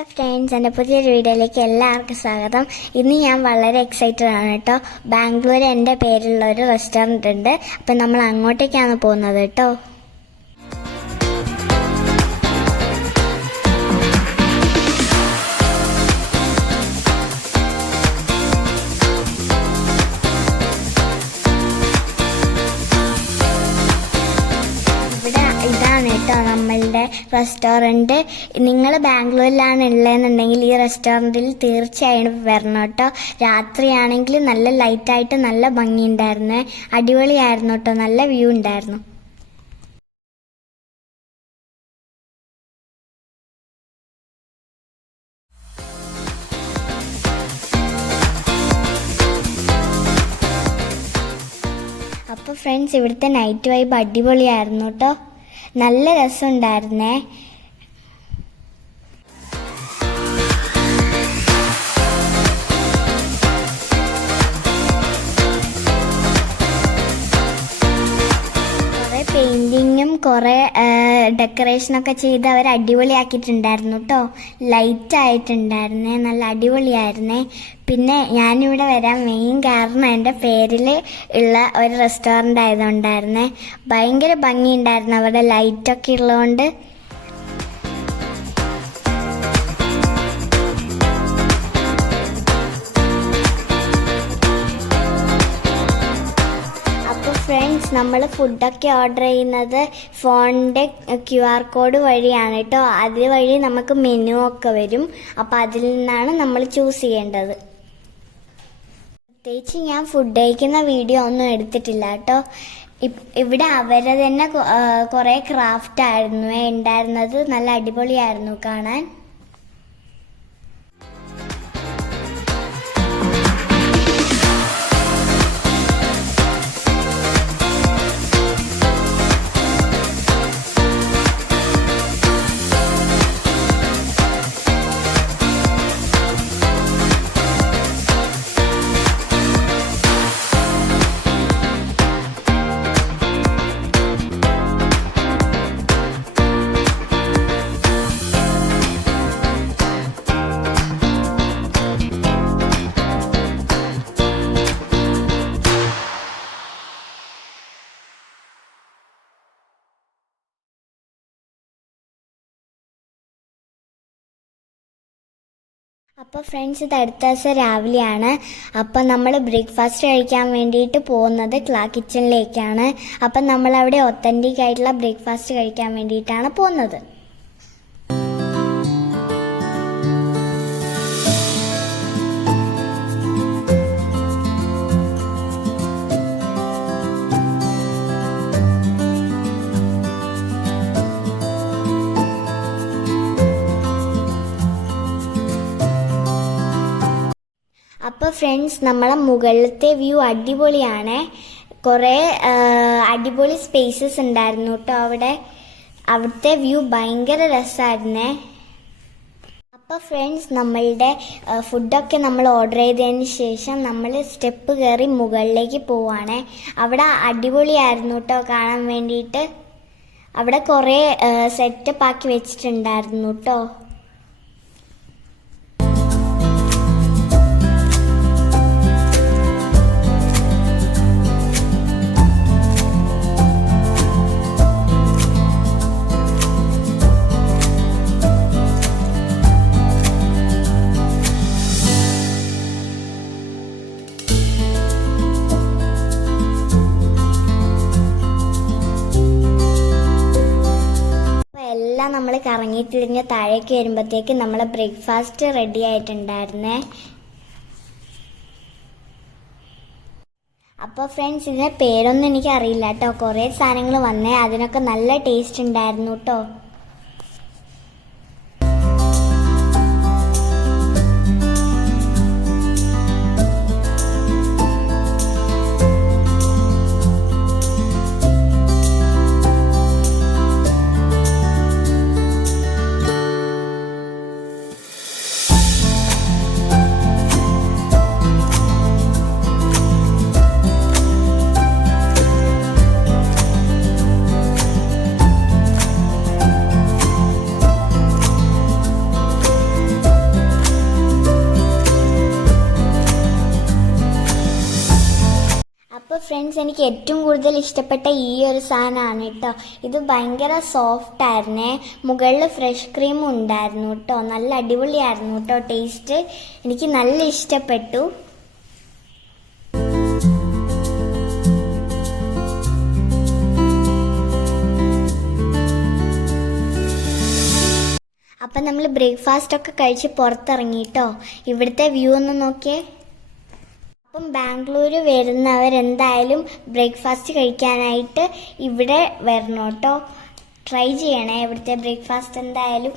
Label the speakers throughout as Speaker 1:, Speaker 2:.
Speaker 1: hello friends എൻ്റെ പുതിയൊരു വീഡിയോയിലേക്ക് എല്ലാവർക്കും സ്വാഗതം ഇന്ന് ഞാൻ വളരെ എക്സൈറ്റഡ് ആണ് കേട്ടോ ബാംഗ്ലൂർ എൻ്റെ പേരിലുള്ള ഒരു റെസ്റ്റോറൻറ്റ് ഉണ്ട് അപ്പം നമ്മൾ അങ്ങോട്ടേക്കാണ് പോകുന്നത് കേട്ടോ കേട്ടോ നമ്മളുടെ റെസ്റ്റോറൻറ്റ് നിങ്ങൾ ബാംഗ്ലൂരിലാണ് ഉള്ളതെന്നുണ്ടെങ്കിൽ ഈ റെസ്റ്റോറൻറ്റിൽ തീർച്ചയായും വരണം കേട്ടോ രാത്രിയാണെങ്കിൽ നല്ല ലൈറ്റായിട്ട് നല്ല ഭംഗിയുണ്ടായിരുന്നു അടിപൊളിയായിരുന്നു കേട്ടോ നല്ല വ്യൂ ഉണ്ടായിരുന്നു അപ്പോൾ ഫ്രണ്ട്സ് ഇവിടുത്തെ നൈറ്റ് വൈബ് അടിപൊളിയായിരുന്നു കേട്ടോ നല്ല രസമുണ്ടായിരുന്നേ ഡെക്കറേഷൻ ഡെക്കറേഷനൊക്കെ ചെയ്ത് അവർ അടിപൊളിയാക്കിയിട്ടുണ്ടായിരുന്നു കേട്ടോ ലൈറ്റ് ആയിട്ടുണ്ടായിരുന്നേ നല്ല അടിപൊളിയായിരുന്നേ പിന്നെ ഞാനിവിടെ വരാൻ മെയിൻ കാരണം എൻ്റെ പേരിൽ ഉള്ള ഒരു റെസ്റ്റോറൻ്റ് ആയതുകൊണ്ടായിരുന്നേ ഭയങ്കര ഭംഗിയുണ്ടായിരുന്നു അവിടെ ലൈറ്റൊക്കെ ഉള്ളതുകൊണ്ട് നമ്മൾ ഫുഡൊക്കെ ഓർഡർ ചെയ്യുന്നത് ഫോണിൻ്റെ ക്യു ആർ കോഡ് വഴിയാണ് കേട്ടോ അതുവഴി നമുക്ക് മെനു ഒക്കെ വരും അപ്പം അതിൽ നിന്നാണ് നമ്മൾ ചൂസ് ചെയ്യേണ്ടത് പ്രത്യേകിച്ച് ഞാൻ ഫുഡ് കഴിക്കുന്ന വീഡിയോ ഒന്നും എടുത്തിട്ടില്ല കേട്ടോ ഇവിടെ അവരെ തന്നെ കുറേ ക്രാഫ്റ്റ് ആയിരുന്നു ഉണ്ടായിരുന്നത് നല്ല അടിപൊളിയായിരുന്നു കാണാൻ അപ്പോൾ ഫ്രണ്ട്സ് ഇത് അടുത്ത ദിവസം രാവിലെയാണ് അപ്പം നമ്മൾ ബ്രേക്ക്ഫാസ്റ്റ് കഴിക്കാൻ വേണ്ടിയിട്ട് പോകുന്നത് ക്ലാ കിച്ചണിലേക്കാണ് അപ്പം നമ്മളവിടെ ഒത്തൻറ്റിക്കായിട്ടുള്ള ബ്രേക്ക്ഫാസ്റ്റ് കഴിക്കാൻ വേണ്ടിയിട്ടാണ് പോകുന്നത് അപ്പോൾ ഫ്രണ്ട്സ് നമ്മളെ മുകളിലത്തെ വ്യൂ അടിപൊളിയാണ് കുറേ അടിപൊളി സ്പേസസ് ഉണ്ടായിരുന്നു കേട്ടോ അവിടെ അവിടുത്തെ വ്യൂ ഭയങ്കര രസമായിരുന്നേ അപ്പോൾ ഫ്രണ്ട്സ് നമ്മളുടെ ഫുഡൊക്കെ നമ്മൾ ഓർഡർ ചെയ്തതിന് ശേഷം നമ്മൾ സ്റ്റെപ്പ് കയറി മുകളിലേക്ക് പോവാണ് അവിടെ അടിപൊളിയായിരുന്നു കേട്ടോ കാണാൻ വേണ്ടിയിട്ട് അവിടെ കുറേ സെറ്റപ്പ് ആക്കി വെച്ചിട്ടുണ്ടായിരുന്നു കേട്ടോ കറങ്ങിത്തിരിഞ്ഞ് താഴേക്ക് വരുമ്പോഴത്തേക്ക് നമ്മൾ ബ്രേക്ക്ഫാസ്റ്റ് റെഡി ആയിട്ടുണ്ടായിരുന്നേ അപ്പോൾ ഫ്രണ്ട്സ് ഇതിൻ്റെ പേരൊന്നും എനിക്ക് അറിയില്ല കേട്ടോ കുറേ സാധനങ്ങൾ വന്നേ അതിനൊക്കെ നല്ല ടേസ്റ്റ് ഉണ്ടായിരുന്നു കേട്ടോ എനിക്ക് ഏറ്റവും കൂടുതൽ ഇഷ്ടപ്പെട്ട ഈ ഒരു സാധനമാണ് കേട്ടോ ഇത് ഭയങ്കര സോഫ്റ്റ് ആയിരുന്നേ മുകളിൽ ഫ്രഷ് ക്രീം ഉണ്ടായിരുന്നു കേട്ടോ നല്ല അടിപൊളിയായിരുന്നു കേട്ടോ ടേസ്റ്റ് എനിക്ക് നല്ല ഇഷ്ടപ്പെട്ടു അപ്പം നമ്മൾ ബ്രേക്ക്ഫാസ്റ്റ് ഒക്കെ കഴിച്ച് പുറത്തിറങ്ങി കേട്ടോ ഇവിടുത്തെ വ്യൂ ഒന്ന് നോക്കിയേ അപ്പം ബാംഗ്ലൂർ എന്തായാലും ബ്രേക്ക്ഫാസ്റ്റ് കഴിക്കാനായിട്ട് ഇവിടെ വരണോട്ടോ ട്രൈ ചെയ്യണേ ഇവിടുത്തെ ബ്രേക്ക്ഫാസ്റ്റ് എന്തായാലും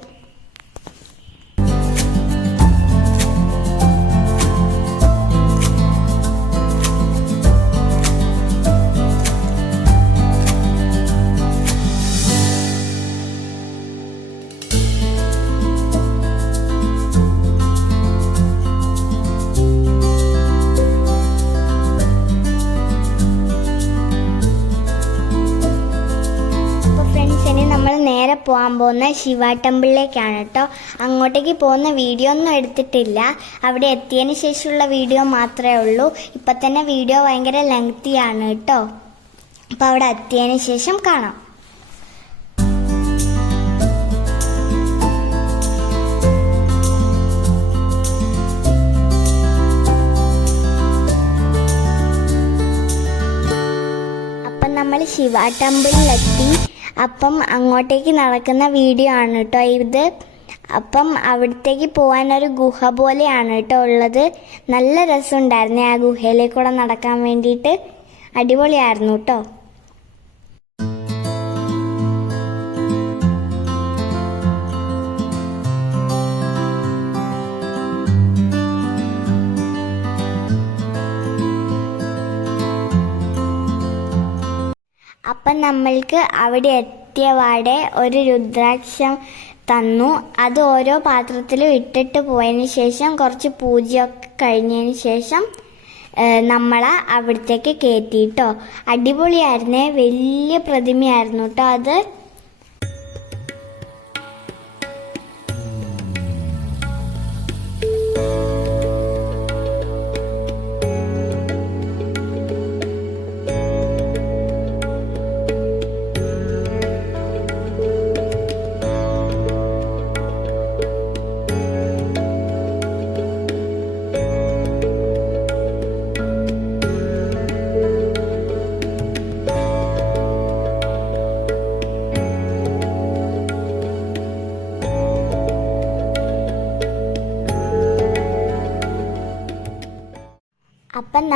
Speaker 1: പോകാൻ പോകുന്ന ശിവ ടെമ്പിളിലേക്കാണ് കേട്ടോ അങ്ങോട്ടേക്ക് പോകുന്ന വീഡിയോ ഒന്നും എടുത്തിട്ടില്ല അവിടെ എത്തിയതിന് ശേഷമുള്ള വീഡിയോ മാത്രമേ ഉള്ളൂ ഇപ്പം തന്നെ വീഡിയോ ഭയങ്കര ലെങ്തിയാണ് കേട്ടോ അപ്പോൾ അവിടെ എത്തിയതിന് ശേഷം കാണാം നമ്മൾ ശിവ ടെമ്പിളിലെത്തി അപ്പം അങ്ങോട്ടേക്ക് നടക്കുന്ന വീഡിയോ ആണ് കേട്ടോ ഇത് അപ്പം അവിടത്തേക്ക് പോകാൻ ഒരു ഗുഹ പോലെയാണ് കേട്ടോ ഉള്ളത് നല്ല രസമുണ്ടായിരുന്നു ആ ഗുഹയിലേക്കൂടെ നടക്കാൻ വേണ്ടിയിട്ട് അടിപൊളിയായിരുന്നു കേട്ടോ അപ്പം നമ്മൾക്ക് അവിടെ എത്തിയവാടെ ഒരു രുദ്രാക്ഷം തന്നു അത് ഓരോ പാത്രത്തിലും ഇട്ടിട്ട് പോയതിന് ശേഷം കുറച്ച് പൂജയൊക്കെ കഴിഞ്ഞതിന് ശേഷം നമ്മളെ അവിടത്തേക്ക് കയറ്റി കേട്ടോ അടിപൊളിയായിരുന്നേ വലിയ പ്രതിമയായിരുന്നു കേട്ടോ അത്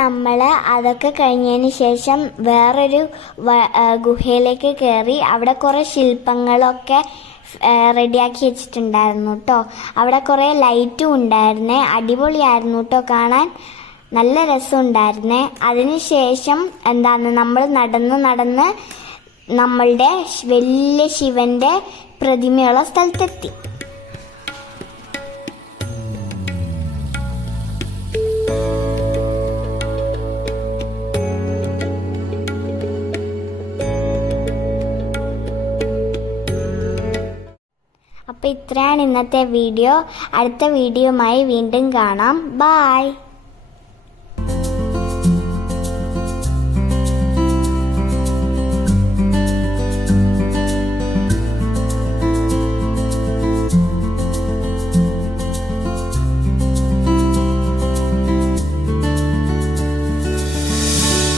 Speaker 1: നമ്മൾ അതൊക്കെ കഴിഞ്ഞതിന് ശേഷം വേറൊരു ഗുഹയിലേക്ക് കയറി അവിടെ കുറേ ശില്പങ്ങളൊക്കെ റെഡിയാക്കി വെച്ചിട്ടുണ്ടായിരുന്നു കേട്ടോ അവിടെ കുറേ ലൈറ്റും ഉണ്ടായിരുന്നേ അടിപൊളിയായിരുന്നു കേട്ടോ കാണാൻ നല്ല അതിന് ശേഷം എന്താണ് നമ്മൾ നടന്ന് നടന്ന് നമ്മളുടെ വലിയ ശിവന്റെ പ്രതിമയുള്ള സ്ഥലത്തെത്തി അപ്പോൾ ഇത്രയാണ് ഇന്നത്തെ വീഡിയോ അടുത്ത വീഡിയോയുമായി വീണ്ടും കാണാം ബായ്